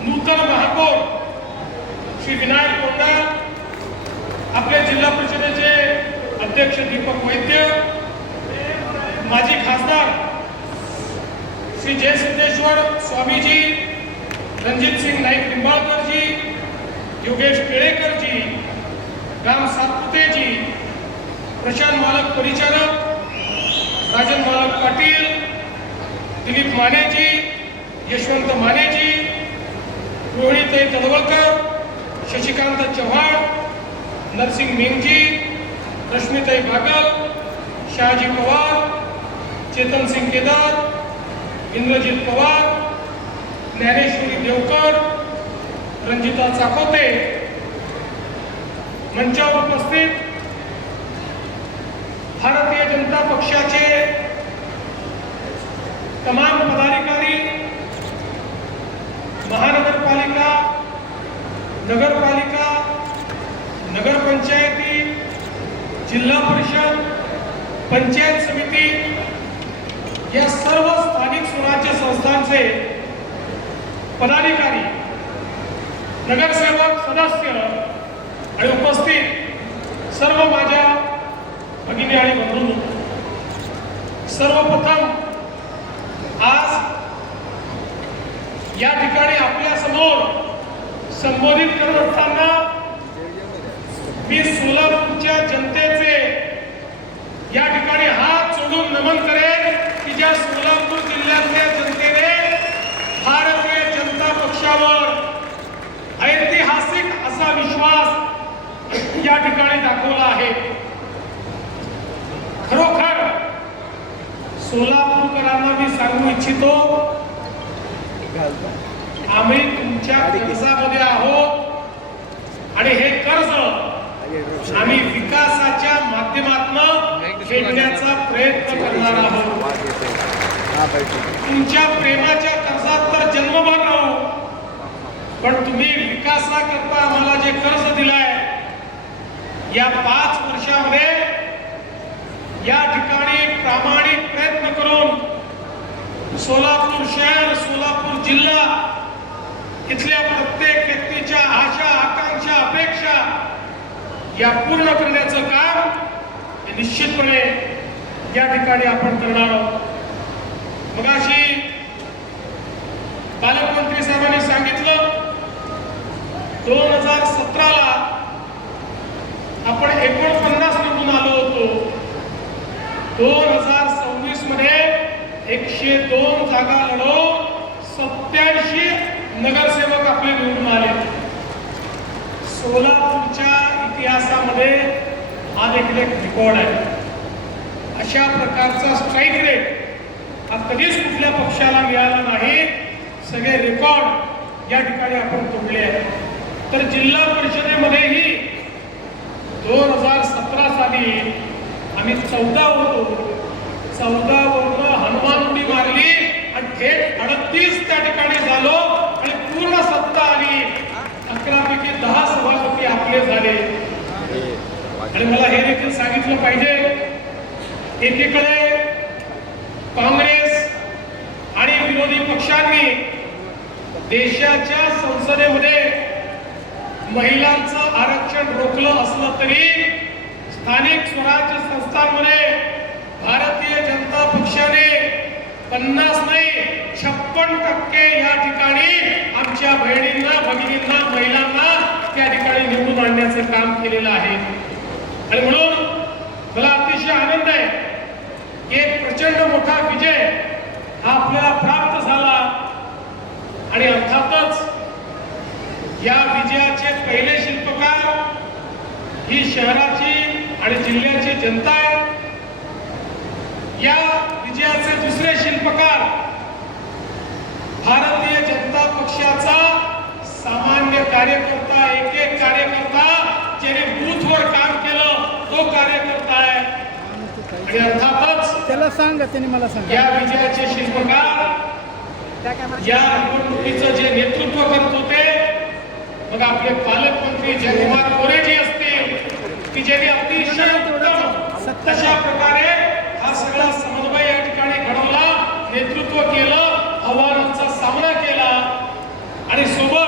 नूतन महापौर श्री विनायक कोंडाल, आपले जिल्हा परिषदेचे अध्यक्ष दीपक वैद्य, माजी खासदार श्री जयसिद्धेश्वर स्वामीजी, रणजित सिंग नाईक निंबाळकरजी, योगेश केळेकरजी, राम सातपुतेजी, प्रशांत मालक परिचारक, राजन मालक पाटील, दिलीप मानेजी, यशवंत मानेजी, रोहिणीताई तडवळकर, शशिकांत चव्हाण, नरसिंग मेंगजी, रश्मीताई बागल, शहाजी पवार, चेतन सिंग केदार, इंद्रजित पवार, ज्ञानेश्वरी देवकर, रंजिता चाकोते, मंचावर उपस्थित भारतीय जनता पक्षाचे तमाम पदाधिकारी, महानगरपालिका, नगरपालिका, नगरपंचायती, जिल्हा परिषद, पंचायत समिती या सर्व स्थानिक स्वराज्य संस्थांचे पदाधिकारी, नगरसेवक, सदस्य आणि उपस्थित सर्व माझ्या भगिनी आणि बंधूंनो, सर्वप्रथम आज या ठिकाणी आपल्या समोर संबोधित करत असताना मी सोलापूरच्या जनतेचे या ठिकाणी हात जोडून नमन करेन की ज्या सोलापूर जिल्ह्यातल्या जनतेने भारतीय जनता पक्षावर ऐतिहासिक असा विश्वास या ठिकाणी दाखवला आहे। खरोखर सोलापूरकरांना मी सांगू इच्छितो, आम्ही तुमच्या कर्जामध्ये आहोत आणि हे कर्ज आम्ही विकासाच्या माध्यमातून फेडण्याचा प्रयत्न करणार आहोत। तुमच्या प्रेमाच्या कर्जात तर जन्मभर राहू, पण तुम्ही विकासाकरता आम्हाला जे कर्ज दिलाय या 5 वर्षामध्ये या ठिकाणी प्रामाणिक प्रयत्न करून सोलापूर शहर, सोलापूर जिल्हा इथल्या प्रत्येक व्यक्तीच्या आशा, आकांक्षा, अपेक्षा या पूर्ण करण्याचं काम निश्चितपणे या ठिकाणी आपण करणार आहोत। मगाशी पालकमंत्री साहेबांनी सांगितलं 2017ला आपण 49 निवडून आलो होतो, 2026 मध्ये 102 जागा लढवून 87 नगरसेवक आपले निवडून आले। सोलापूरच्या इतिहासामध्ये हा देखील एक रेकॉर्ड आहे। अशा प्रकारचा स्ट्राईक रेट हा कधीच कुठल्या पक्षाला मिळाला नाही। सगळे रेकॉर्ड या ठिकाणी आपण तोडले आहेत। तर जिल्हा परिषदेमध्येही 2017 साली आम्ही 14 होतो, 14 वरून हनुमान उडी मारली आणि थेट 38 त्या ठिकाणी झालो आणि पूर्ण सत्ता आली। 11 पैकी 10 सभापती आपले झाले। आणि मला हे देखील सांगितलं पाहिजे, एकीकडे काँग्रेस आणि विरोधी पक्षांनी देशाच्या संसदेमध्ये महिलांचं आरक्षण रोखलं असलं तरी स्थानिक स्वराज्य संस्थांमध्ये भारतीय जनता पक्षाने 50 नाही 56% या ठिकाणी आमच्या बहिणींना, भगिनींना, महिलांना त्या ठिकाणी निवडून आणण्याचं काम केलेलं आहे। आणि म्हणून मला अतिशय आनंद आहे की एक प्रचंड मोठा विजय हा आपल्याला प्राप्त झाला। आणि अर्थातच या विजयाचे पहिले शिल्पकार ही शहराची आणि जिल्ह्याची जनता आहे। या विजयाचे दुसरे शिल्पकार भारतीय जनता पक्षाचा सामान्य कार्यकर्ता, एक कार्यकर्ता ज्याने बूथवर काम केलं तो कार्यकर्ता आहे। आणि अर्थातच त्याला सांगा, त्याने मला सांगा, या विजयाचे शिल्पकार या निवडणुकीचं जे नेतृत्व करत होते, मग आपले पालकमंत्री जयकुमार गोरेजी असतील की ज्यांनी अतिशय उत्तम अशा प्रकारे हा सगळा समन्वय या ठिकाणी घडवला, नेतृत्व केलं, आव्हानांचा सामना केला आणि सोबत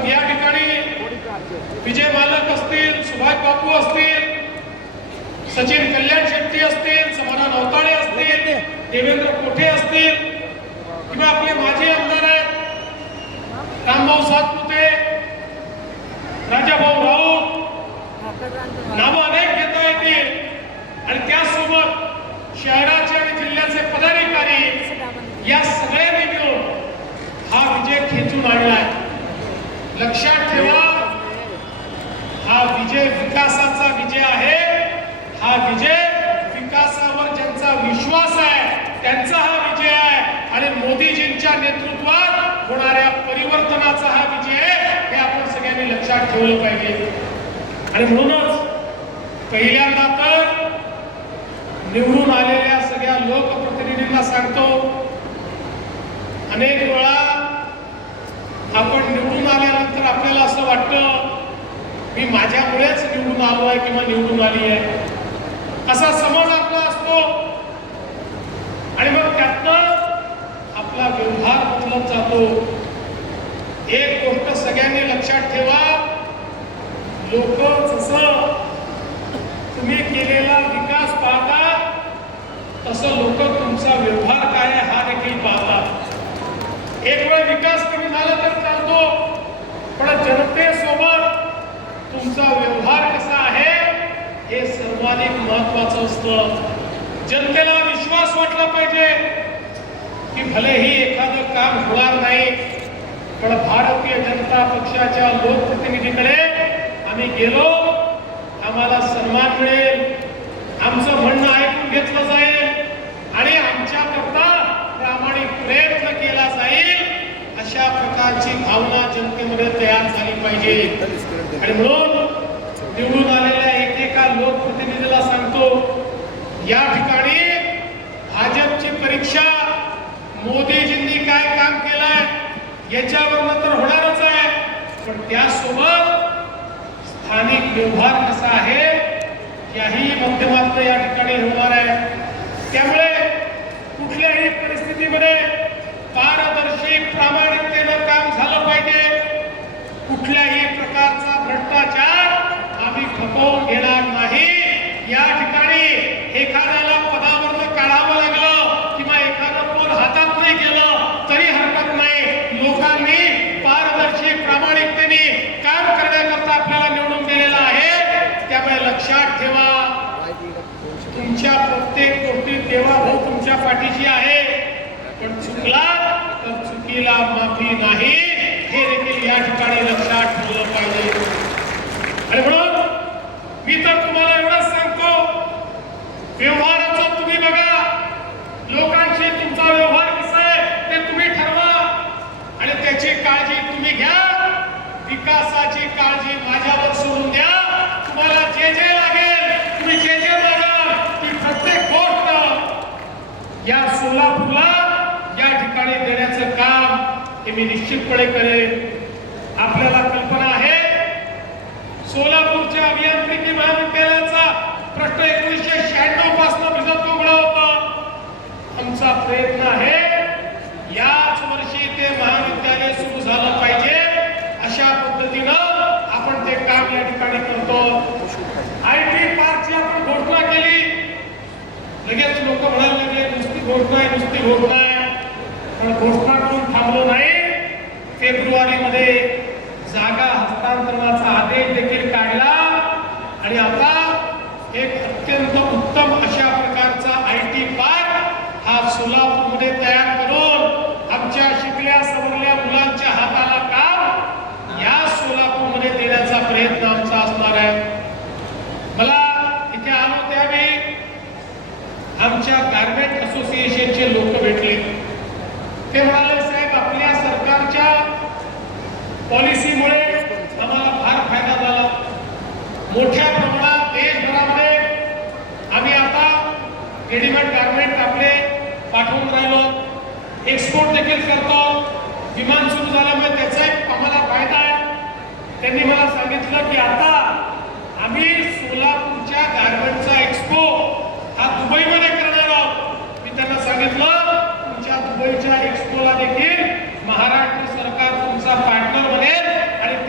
मग या ठिकाणी विजय मालक असतील, सुभाष बापू असतील, सचिन कल्याण शेट्टी असतील, समाधान अवताडे असतील, देवेंद्र कोठे असतील, किंवा आपले माजी आमदार आहेत रामभाऊ सातपुते, राजाभाऊ राऊत, नावं अनेक घेता येतील. आणि त्यासोबत शहराचे आणि जिल्ह्याचे पदाधिकारी या सगळ्यांनी मिळून हा विजय खेचून आणलाय. लक्षात ठेवा, हा विजय विकासाचा विजय आहे. हा विजय विकासावर ज्यांचा विश्वास आहे त्यांचा हा विजय आहे. आणि मोदीजींच्या नेतृत्वात होणाऱ्या परिवर्तनाचा हा विजय आहे, हे आपण सगळ्यांनी लक्षात ठेवलं पाहिजे. आणि म्हणूनच पहिल्यांदा तर निवडून आलेल्या सगळ्या लोकप्रतिनिधींना सांगतो, अनेक वेळा आपण निवडून आल्यानंतर आपल्याला असं वाटतं मी माझ्यामुळेच निवडून आलो आहे किंवा निवडून आली आहे, असा समज आपला असतो. आणि मग त्यातनं आपला व्यवहार बदलत जातो. एक गोष्ट सगळ्यांनी लक्षात ठेवा, लोक जसं तुम्ही केलेला विकास पाहतात तसं लोक तुमचा व्यवहार काय आहे हा देखील पाहतात. एक वेळ विकास कमी झाला तर चालतो, पण जनतेसोबत तुमचा व्यवहार कसा आहे हे सर्वाधिक महत्वाचं असतं. जनतेला विश्वास वाटला पाहिजे की भलेही एखादं काम होणार नाही, पण भारतीय जनता पक्षाच्या लोकप्रतिनिधीकडे आम्ही गेलो, आम्हाला सन्मान मिळेल, आमचं म्हणणं ऐकून घेतलं जाईल आणि आमच्याकरता प्रामाणिक प्रयत्न केला जाईल, अशा प्रकारची भावना जनतेमध्ये तयार झाली पाहिजे. आणि म्हणून निवडून आलेल्या एकेका लोकप्रतिनिधीला सांगतो, या ठिकाणी भाजपची परीक्षा मोदीजींनी काय काम केलंय याच्यावर तर होणारच आहे, पण त्यासोबत स्थानिक व्यवहार कसा आहे याही माध्यमातून या ठिकाणी होणार आहे. त्यामुळे कुठल्याही परिस्थितीमध्ये पारदर्शी प्रामाणिकतेनं काम झालं पाहिजे. कुठल्याही प्रकारचा भ्रष्टाचार आम्ही खपवून घेणार नाही. या ठिकाणी एखाद्याला पदावरनं काढावं लागलं किंवा एखादं पद हातात नाही गेलं तरी हरकत नाही. लोकांनी पारदर्शी प्रामाणिकतेने काम करण्याकरता आपल्याला निवडून दिलेलं आहे. त्यामुळे लक्षात ठेवा, तुमच्या प्रत्येक गोष्टीत देवाभाऊ तुमच्या पाठीशी आहे, पण चुकला तर चुकीला माफी नाही, हे देखील या ठिकाणी लक्षात ठेवलं पाहिजे. आणि म्हणून मी तर तुम्हाला एवढंच सांगतो, व्यवहाराचं तुम्ही बघा, लोकांशी तुमचा व्यवहार कसा आहे ते तुम्ही ठरवा आणि त्याची काळजी तुम्ही घ्या. विकासाची काळजी माझ्यावर सोडून द्या. तुम्हाला जे जे लागेल, तुम्ही जे जे मागाल, ती प्रत्येक गोष्ट या सोलापूरला या ठिकाणी देण्याचं काम हे मी निश्चितपणे करेन. आपल्याला कल्पना आहे, सोलापूरच्या अभियांत्रिकी महाविद्यालयाचा प्रश्न 1996 पासून भिजत उघडा होता. आमचा प्रयत्न आहे याच वर्षी ते महाविद्यालय सुरू झालं पाहिजे, अशा पद्धतीनं आपण ते काम या ठिकाणी करतो. IT पार्कची आपण घोषणा केली, लगेच लोक म्हणायला लागले नुसती घोषणा आहे, नुसती घोषणा आहे. पण घोषणा करून थांबलो नाही. फेब्रुवारीमध्ये जागा हस्तांतरणाचा आदेश देखील काढला आणि आता एक अत्यंत उत्तम अशा प्रकारचा IT पार्क हा सोलापूरमध्ये तयार करून आमच्या शिकल्या सवरल्या मुलांच्या हाताला काम या सोलापूरमध्ये देण्याचा प्रयत्न आमचा असणार आहे. मला इथे आलो त्यावेळी आमच्या गारमेंट असोसिएशनचे लोक भेटले. ते म्हणाले, साहेब आपल्या सरकारच्या पॉलिसीमुळे आम्हाला फार फायदा झाला. मोठ्या प्रमाणात देशभरामध्ये आम्ही आता रेडीमेड गारमेंट आपले पाठवून राहिलो, एक्सपोर्ट देखील करतो. विमान सुरू झाल्यामुळे त्याचा एक आम्हाला फायदा आहे. त्यांनी मला सांगितलं की आता आम्ही सोलापूरच्या गारमेंटचा एक्सपो हा दुबईमध्ये करणार आहोत. मी त्यांना सांगितलं तुमच्या दुबईच्या एक्सपोला देखील महाराष्ट्र सरकार तुमचा पार्टनर बनेल आणि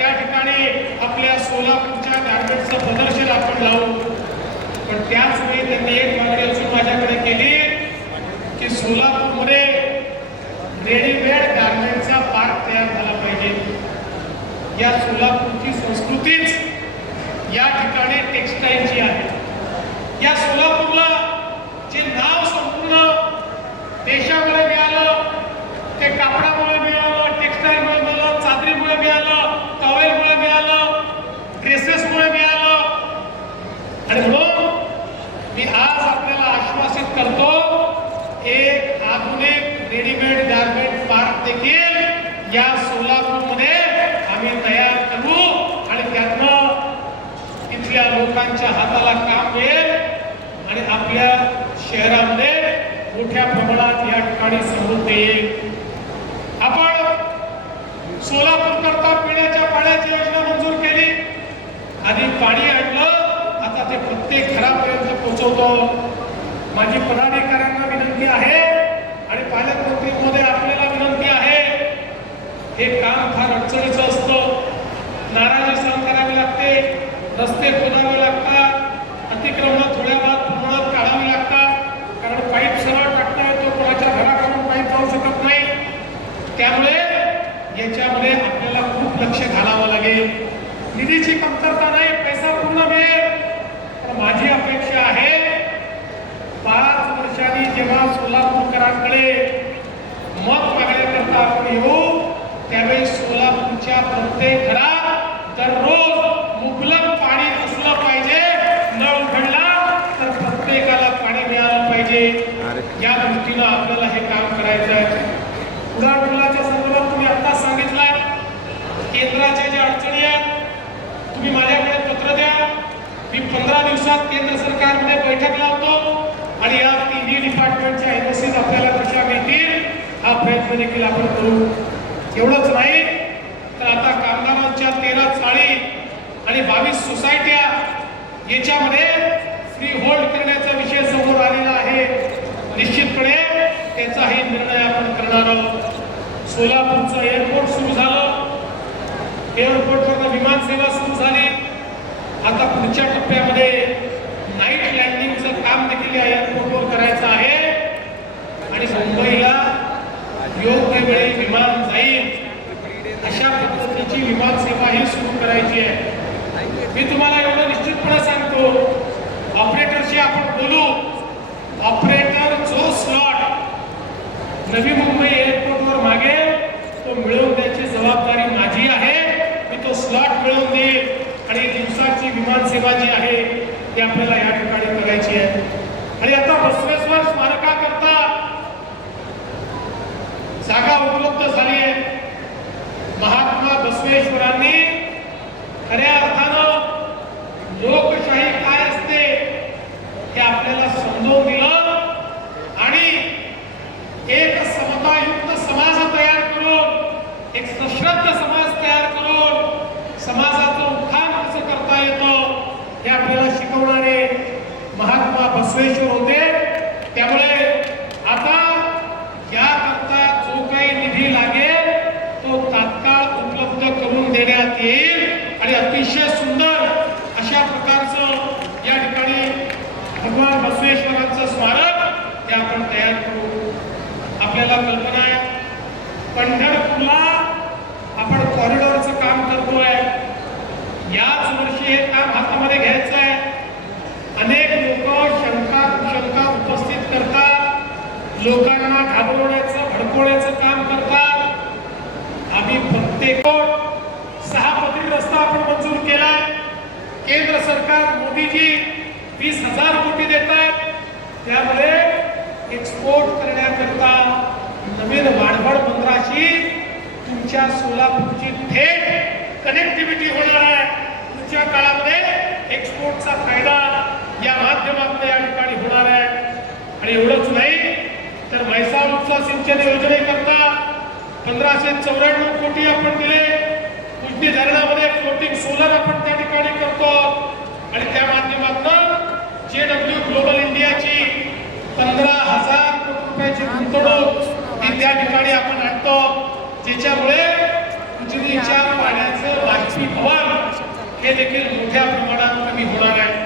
आपण लावू. पण त्याच वेळी त्यांनी एक मागणी अजून माझ्याकडे केली की सोलापूरमध्ये रेडीमेड गारमेंटचा पार्क तयार झाला पाहिजे. या सोलापूरची संस्कृतीच या ठिकाणी टेक्सटाईलची आहे. या सोलापूरला जे नाव संपूर्ण देशामुळे मिळालं ते कापडामुळे मिळालं, टेक्सटाईलमुळे मिळालं, चादरीमुळे मिळालं, टॉवेलमुळे मिळालं, ड्रेसेसमुळे मिळालं. आणि म्हणून मी आज आपल्याला आश्वासित करतो, एक आधुनिक रेडीमेड गारमेंट पार्क देखील या सोलापूरमध्ये आम्ही तयार करू आणि त्यातनं इथल्या लोकांच्या हाताला काम मिळेल आणि आपल्या शहरामध्ये मोठ्या प्रमाणात या ठिकाणी समृद्धी येईल. आपण सोलापूर करता पिण्याच्या पाण्याची योजना मंजूर केली. आधी पाणी आणलं, आता ते प्रत्येक घरापर्यंत पोहोचवतो. माझी पदाधिकाऱ्यांना विनंती आहे आणि पालकमंत्री महोदय आपल्याला विनंती आहे, हे काम फार अडचणीचं असतं. नाराजी सहन करावी लागते, रस्ते खोदावे लागतात, अतिक्रमण थोड्या प्रमाणात काढावी लागतात, कारण पाईप सरळ टाकता येतो, कोणाच्या घराकडून पाईप जाऊ शकत नाही. त्यामुळे याच्यामध्ये आपल्याला खूप लक्ष घालावं लागेल. निधीची कमतरता नाही, पैसा पूर्ण मिळेल. पण माझी अपेक्षा आहे 5 वर्षांनी जेव्हा सोलापूरकरांकडे मत मागण्याकरता आपण येऊ, त्यावेळी सोलापूरच्या प्रत्येक घरात दररोज मुबलक पाणी असलं पाहिजे. नळ उघडला तर प्रत्येकाला पाणी मिळालं पाहिजे. या दृष्टीनं आपल्याला हे काम करायचं आहे. उडान पुलाच्या संदर्भात तुम्ही आता सांगितलंय, केंद्राच्या ज्या अडचणी आहेत तुम्ही माझ्याकडे पत्र द्या. मी 15 दिवसात केंद्र सरकारमध्ये बैठक लावतो आणि या तिन्ही डिपार्टमेंटच्या एमओसीज आपल्याला कशा मिळतील हा प्रयत्न देखील आपण करू. एवढंच नाही तर आता कामगारांच्या 13 चाळी आणि 22 सोसायट्या याच्यामध्ये फ्री होल्ड करण्याचा विषय समोर आलेला आहे. निश्चितपणे त्याचाही निर्णय आपण करणार आहोत. सोलापूरचं एअरपोर्ट सुरू झालं, एअरपोर्टवरनं विमान सेवा सुरू झाली. आता पुढच्या टप्प्यामध्ये नाईट लँडिंगचं काम देखील या एअरपोर्टवर करायचं आहे आणि मुंबईला योग्य वेळी विमान जाईल अशा पद्धतीची विमान सेवा ही सुरू करायची आहे. मी तुम्हाला एवढं निश्चितपणे सांगतो, ऑपरेटरशी आपण बोलू. ऑपरेटर जो स्लॉट नवी मुंबई एअरपोर्टवर मागेल तो मिळवून द्यायची जबाबदारी माझी आहे. मी तो स्लॉट मिळवून देईल आणि दिवसाची विमान सेवा जी आहे ती आपल्याला या ठिकाणी करायची आहे. आणि आता बसवेश्वर स्मारकाकरता जागा उपलब्ध झाली आहे. महात्मा बसवेश्वरांनी खऱ्या अर्थानं लोकशाही काय असते हे आपल्याला समजून दिलं आणि एक समतायुक्त समाज तयार करून, एक सश्रद्ध समाज तयार करून समाजाचं उत्थान कसं करता येतं हे आपल्याला शिकवणारे महात्मा बसवेश्वर होते. त्यामुळे आता याकरता जो काही निधी लागेल तो तात्काळ उपलब्ध करून देण्यात येईल आणि अतिशय सुंदर अशा प्रकारचं या ठिकाणी भगवान बसवेश्वरांचं स्मारक हे आपण तयार करू. आपल्याला कल्पना आहे, पंढरपूरला आपण कॉरिडॉरचं काम करतोय. याच वर्षी हे काम हातामध्ये घ्यायचं आहे. अनेक लोक शंका कुशंका उपस्थित करतात, लोकांना घाबरवण्याचं भडकवण्याचं काम करतात. आम्ही प्रत्येक 6 पदरी रस्ता आपण मंजूर केलाय. केंद्र सरकार मोदीजी 20,000 कोटी देतात. त्यामुळे एक्सपोर्ट करण्याकरता नवीन वाढवड बंदराशी तुमच्या सोलापूरची थेट कनेक्टिव्हिटी होणार आहे. पुढच्या काळामध्ये एक्सपोर्टचा फायदा या माध्यमातून या ठिकाणी होणार आहे. आणि एवढंच नाही तर म्हैसाळ उपसा सिंचन योजनेकरता 1594 कोटी आपण दिले. उजनी धरणामध्ये फ्लोटिंग सोलर आपण त्या ठिकाणी करतो आणि त्या माध्यमातून JW ग्लोबल इंडियाची 15,000 कोटी रुपयाची गुंतवणूक ही त्या ठिकाणी आपण आणतो, ज्याच्यामुळे उजनीच्या पाण्याचं बाष्पीभवन हे देखील मोठ्या प्रमाणात कमी होणार आहे.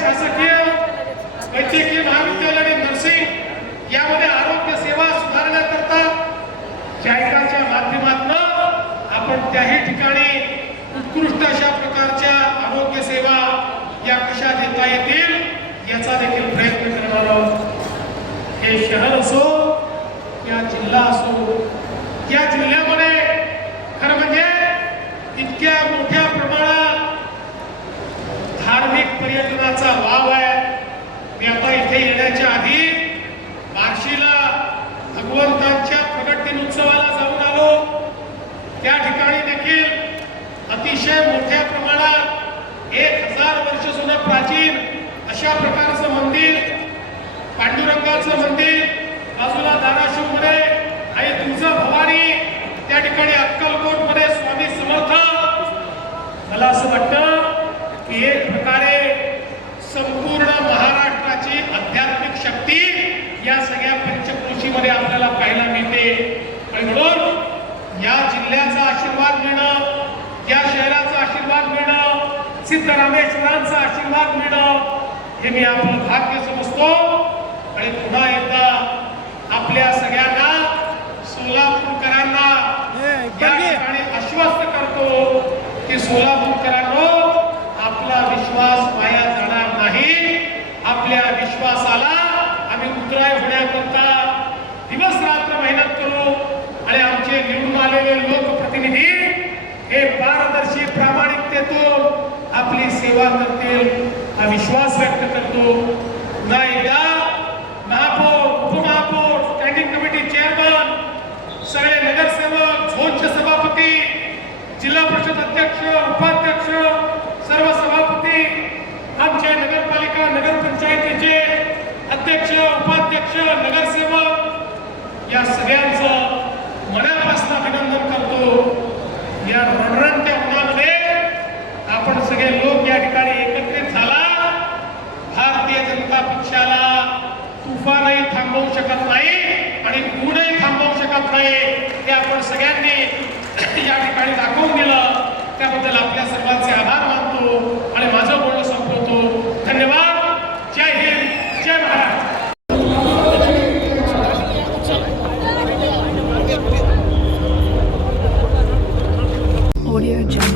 शासकीय वैद्यकीय महाविद्यालय आणि नर्सिंग यामध्ये आरोग्य सेवा सुधारण्याकरता जाहिरातीच्या माध्यमातून आपण त्याही ठिकाणी उत्कृष्ट अशा प्रकारच्या आरोग्य सेवा या कशा देता येतील याचा देखील प्रयत्न करणार आहोत. हे शहर असो या जिल्हा असो, या जिल्ह्यामध्ये खरं म्हणजे इतक्या मोठ्या प्रमाणात धार्मिक पर्यटनाचा वाव आहे. मी आता इथे येण्याच्या आधी बार्शीला भगवंतांच्या प्रगट दिन उत्सवाला जाऊन आलो. त्या ठिकाणी देखील अतिशय मोठ्या प्रमाणात 1000 वर्ष जुनं प्राचीन अशा प्रकारचं मंदिर, पांडुरंगाचं मंदिर, बाजूला धाराशिवमध्ये आई तुळजाभवानी, त्या ठिकाणी अक्कलकोटमध्ये स्वामी समर्थ. मला असं वाटतं की एक प्रकारे संपूर्ण महाराष्ट्राची आध्यात्मिक शक्ती या सगळ्या पंचक्रोशीमध्ये आपल्याला पाहायला मिळते. आणि म्हणून या जिल्ह्याचा आशीर्वाद मिळणं, या शहराचा आशीर्वाद मिळणं, सिद्धरामेश्वरांचा आशीर्वाद मिळणं हे मी आपलं भाग्य समजतो. आणि पुन्हा एकदा आपल्या सगळ्यांना सोलापूरकरांना या ठिकाणी आश्वस्त करतो की सोलापूरकरांनो, आपला विश्वास वाया जाणार नाही. आपल्या विश्वासाला आम्ही उतराय होण्याकरता दिवस रात्र मेहनत करू आणि आमचे निवडून आलेले लोकप्रतिनिधी हे पारदर्शी प्रामाणिकतेतून आपली सेवा करतील हा विश्वास व्यक्त करतो. पुन्हा एकदा महापौर, उपमहापौर, स्टँडिंग कमिटी चेअरमन, सगळे नगरसेवक, झोनचे सभापती, जिल्हा परिषद अध्यक्ष, उपाध्यक्ष, सर्व सभापती, आमचे नगरपालिका नगरपंचायतीचे अध्यक्ष, उपाध्यक्ष, नगरसेवक या सगळ्यांचं मनापासून अभिनंदन करतो. या रणरणत्या उन्हामध्ये आपण सगळे लोक या ठिकाणी एकत्रित झाला. भारतीय जनता पक्षाला तुफानही थांबवू शकत नाही आणि ऊनही थांबवू शकत नाही हे आपण सगळ्यांनी या ठिकाणी दाखवून दिलं. त्याबद्दल आपल्या सर्वांचे आभार मानतो आणि माझं बोलणं संपवतो. धन्यवाद. जय हिंद, जय महाराष्ट्र. Audio Jungle.